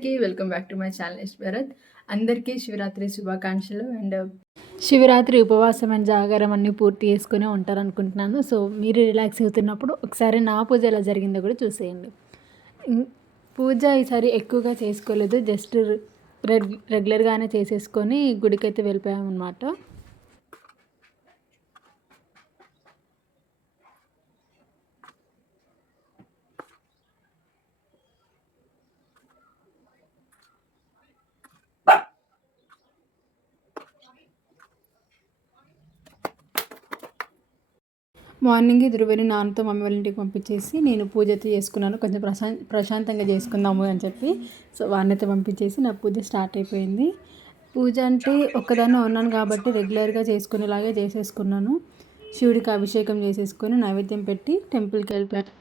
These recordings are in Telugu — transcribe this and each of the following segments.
అందరికీ welcome back to my channel Bharat. అందరికీ శివరాత్రి శుభాకాంక్షలు. అండ్ శివరాత్రి ఉపవాసం అండ్ జాగారం అన్నీ పూర్తి చేసుకునే ఉంటారు అనుకుంటున్నాను. సో మీరు రిలాక్స్ అవుతున్నప్పుడు ఒకసారి నా పూజ ఎలా జరిగిందో కూడా చూసేయండి. పూజ ఈసారి ఎక్కువగా చేసుకోలేదు, జస్ట్ రెగ్యులర్గానే చేసేసుకొని గుడికైతే వెళ్ళిపోయామన్నమాట. మార్నింగ్ ధృవని నాన్నతో మమ్మీ వాళ్ళ ఇంటికి పంపించేసి నేను పూజ అయితే చేసుకున్నాను. కొంచెం ప్రశాంతంగా చేసుకుందాము అని చెప్పి సో వాడినైతే పంపించేసి నా పూజ స్టార్ట్ అయిపోయింది. పూజ అంటే ఒక్కదాన్నే ఉన్నాను కాబట్టి రెగ్యులర్గా చేసుకునేలాగే చేసేసుకున్నాను. శివుడికి అభిషేకం చేసేసుకొని నైవేద్యం పెట్టి టెంపుల్కి వెళ్ళిపోయాను.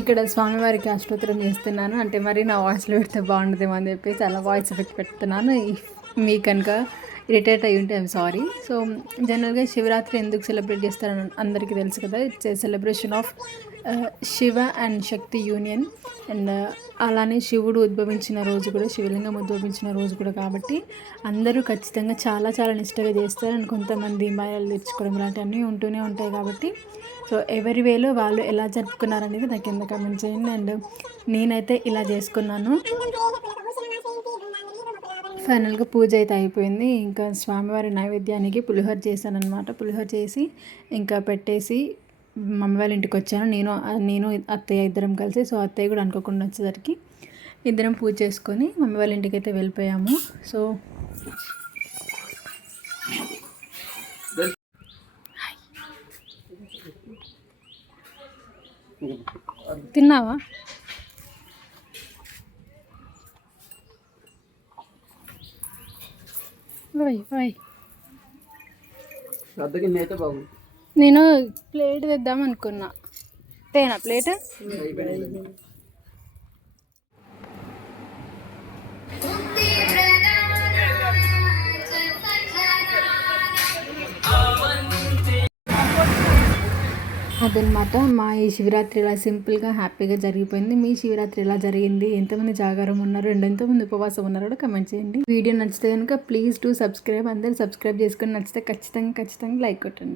ఇక్కడ స్వామివారికి అష్టోత్తరం చేస్తున్నాను. అంటే మరి నా వాయిస్లో పెడితే బాగుంటుందేమో అని చెప్పేసి అలా వాయిస్ ఎఫెక్ట్ పెడుతున్నాను. మీ కనుక ఇరిటేట్ అయ్యి ఉంటే ఐఎమ్ సారీ. సో జనరల్గా శివరాత్రి ఎందుకు సెలబ్రేట్ చేస్తారని అందరికీ తెలుసు కదా. It's a celebration of Shiva and Shakti union. And అలానే శివుడు ఉద్భవించిన రోజు కూడా, శివలింగం ఉద్భవించిన రోజు కూడా కాబట్టి అందరూ ఖచ్చితంగా చాలా చాలా నిష్టగా చేస్తారు. అండ్ కొంతమంది మాయలు తెచ్చుకోవడం ఇలాంటివన్నీ ఉంటూనే ఉంటాయి కాబట్టి సో ఎవరి వేలో వాళ్ళు ఎలా జరుపుకున్నారనేది నాకు కింద కామెంట్ చేయండి. అండ్ నేనైతే ఇలా చేసుకున్నాను. ఫైనల్గా పూజ అయితే అయిపోయింది. ఇంకా స్వామివారి నైవేద్యానికి పులిహోర చేశాను అనమాట. పులిహోర చేసి ఇంకా పెట్టేసి మమ్మీ వాళ్ళ ఇంటికి వచ్చాను. నేను అత్తయ్య ఇద్దరం కలిసి. సో అత్తయ్య కూడా అనుకోకుండా వచ్చేసరికి ఇద్దరం పూజ చేసుకొని మమ్మీ వాళ్ళ ఇంటికి అయితే వెళ్ళిపోయాము. సో తిన్నావా? నేను ప్లేట్ తెద్దాం అనుకున్నా. తేనా ప్లేట్? అదనమాట మా ఈ శివరాత్రి ఇలా సింపుల్గా హ్యాపీగా జరిగిపోయింది. మీ శివరాత్రి ఎలా జరిగింది, ఎంతమంది జాగారం ఉన్నారు అండ్ ఎంతమంది ఉపవాసం ఉన్నారో కూడా కమెంట్ చేయండి. వీడియో నచ్చితే కనుక ప్లీజ్ డూ సబ్స్క్రైబ్. అందరూ సబ్స్క్రైబ్ చేసుకొని నచ్చితే ఖచ్చితంగా లైక్ కొట్టండి.